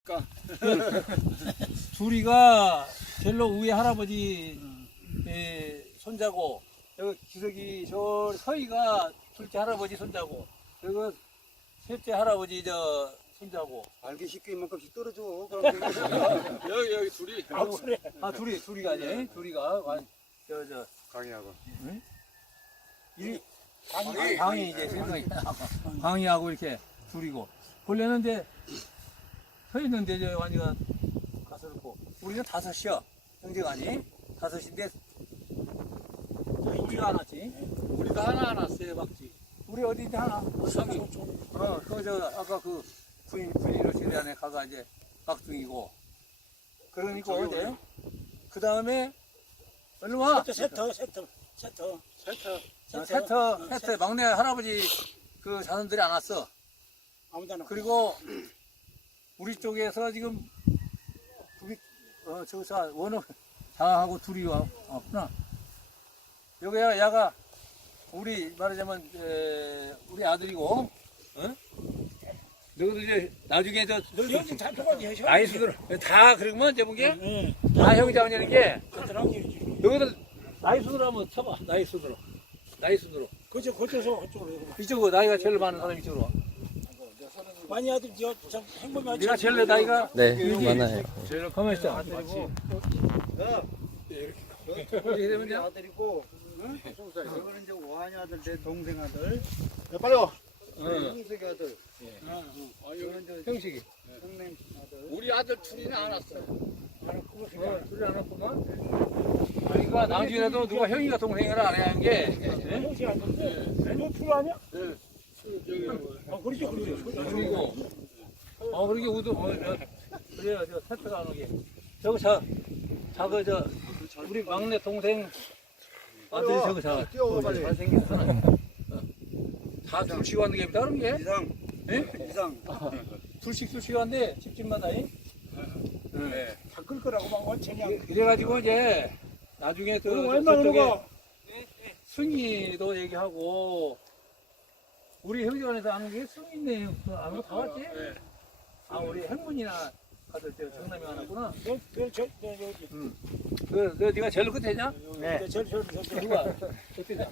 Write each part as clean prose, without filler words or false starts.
그러니까 둘이가 젤로 우리 할아버지 손자고, 여기 기석이 저 서희가 둘째 할아버지 손자고, 여기 셋째 할아버지 저 손자고. 알기 쉽게 이만큼씩 떨어져. 여기 둘이 둘이가 이제 둘이가 저 강의하고. 강이 이제 생각이 강이하고 이렇게 둘이고, 본래는 이제 서 있는데 이제 완이가 가서 그렇고, 우리는 다섯이야. 형제간이 다섯인데 우리가 하나지. 우리도 하나 세 박지. 우리 어디 있지 하나? 성이. 그저 아까 그 부인으로 제대안에 가가 이제 막둥이고. 그러니까 어제 그 다음에 얼른 와. 세터 세터 막내 할아버지 그 자손들이 안 왔어. 아무도 안 왔고. 그리고 우리 쪽에서 지금 저기서 원호 자하고 둘이 왔구나. 여기야 야가 우리 말하자면 우리 아들이고, 어? 너희들 이제 나중에 저 너 여기 잘 보거든요. 나이 수들 다 그러면 이제 보게 네. 다 형이 자녀는 게 그들하고 이러지. 너희들 나이 수들 한번 쳐봐. 나이 수들로 그저 그쪽으로 그쪽으로. 이쪽으로 나이가 제일 많은 사람이 이쪽으로 와. 많이 아들 저 행복이 네가 제일 나이가 네, 많아요. 제일 가만 있어. 아들이고. 이렇게 되면 이제 아들이고. 이거는 이제 오한이 아들, 내 동생 아들. 빨리 와. 형석이 아들. 아유, 형식이. 형님 아들. 우리 아들 둘이는 안 왔어. 둘이 안 왔구만. 그러니까 나중에라도 누가 형이가 동생이라 안 해야 하는 게 형식 아닌데. 너 프로 아니야? 네. 그러죠. 그리고 그렇게 우도 그래요. 저 세트가 안 오게. 저거 자그 저 우리 막내 동생 아들이 저거 뛰어와, 빨리. 잘생겼잖아. 다 둘씩 왔는 게 다른 게? 이상. 이상. 둘씩 왔는데 집집마다. 네. 다 끌 거라고 막 원천이야. 그래가지고 이제 나중에 그 얼마 저쪽에 그러고. 승희도 얘기하고 우리 형제간에서 아는 게 승희네 아는 거 다 왔지? 네. 아 우리 행문이나 가들 때 정남이 안 왔구나. 여기. 너 네가 제일 끝에냐? 네. 누가? 어때냐?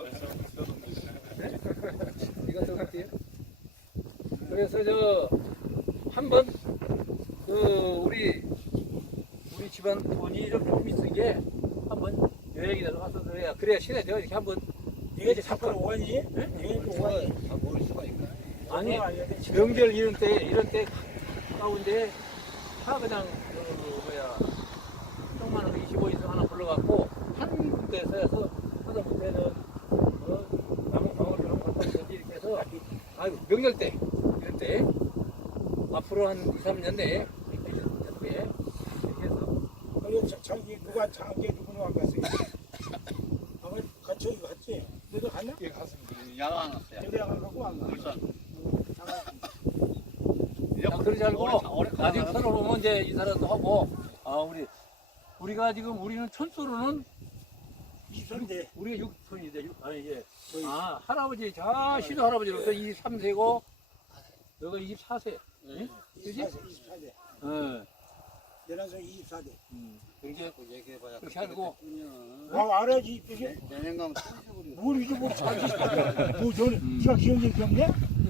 네가 더 끝이야? 그래서 저 한번 그 우리 집안 돈이 좀 있으게 한번 여행이라도 가서 그래야 친해져. 이렇게 한번 네가 이제 사건 오한이지? 네가 오한이. 아니 명절 이런 때 가운데 다 그냥 조그마한 25인승 하나 불러갖고 한 군데에서 해서 하다 못해는 방을 이런 거 이렇게 해서 명절 때 이럴 때 앞으로 한 2, 3년 내에 이렇게 해서 저기 누가 장기 누구는 안 갔어요? 아마 같이 여기 갔지? 너도 갔냐? 예, 갔습니다. 야간 안 왔어요. 너도 야간 가고 안 가? 그러지 말고 나중에 서로 보면 이제 인사라도 하고 우리가 지금 우리는 천수로는 23대. 우리가 6손이돼. 할아버지 시도 할아버지로서 23세고 너가 24세. 응? 그지? 24대. 응. 내나서 24대. 그렇게 얘기해봐야. 그렇게 하고 와 알아야지 이게 내년 가면 터져버려. 뭘 잊어버려 자기. 뭐 저는 네가 기억이 기억냐?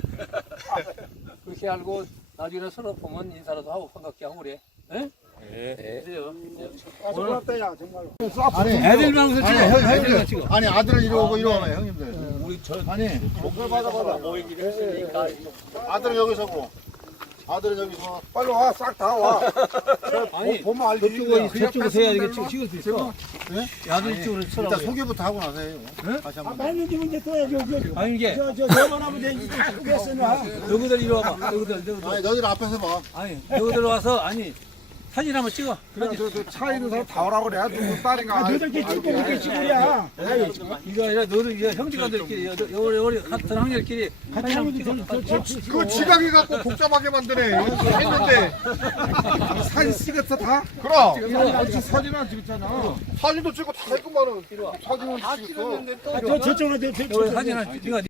그렇게 알고 나중에 서로 보면 인사라도 하고 반갑게 하고 그래. 응? 네. 그래요. 고맙다 야 정말로. 아니, 애들 방송 찍어. 애들 방송 찍어. 아니, 아들은 이리 오고, 이리 와요, 형님들. 우리 아니, 받아. 모이기로 했으니까. 아들은 여기 서고, 아들은 여기서. 빨리 와, 싹 다 와. 아니 보면 알지. 저쪽으로 해야 이게 찍을 수 있어. 야들 이쪽으로 일단 서라고. 소개부터 하고 나서 해요. 다시 한 번. 했는데 문제 또 해야지. 아니 이게 저만 하면 돼. 이거 했으나. 너희들 이리 와봐. 너희들. 아니, 너희들 앞에서 봐. 아니 너희들 와서 사진 한번 찍어. 차 있는 사람 다 오라고 그래. 누구 딸인가. 너희들끼리 찍고 우리끼리 찍으랴. 이거 아니라 너희들 형제간들끼리 우리 같은 학년끼리 사진 한번 찍어. 그 지각이 갖고 복잡하게 만드네. 했는데. 사진 찍었어, 다? 그럼. 사진 안 찍었잖아. 사진도 찍고 다 했구만은. 사진은 다 찍었어. 저쪽으로 너희 사진 한 찍어.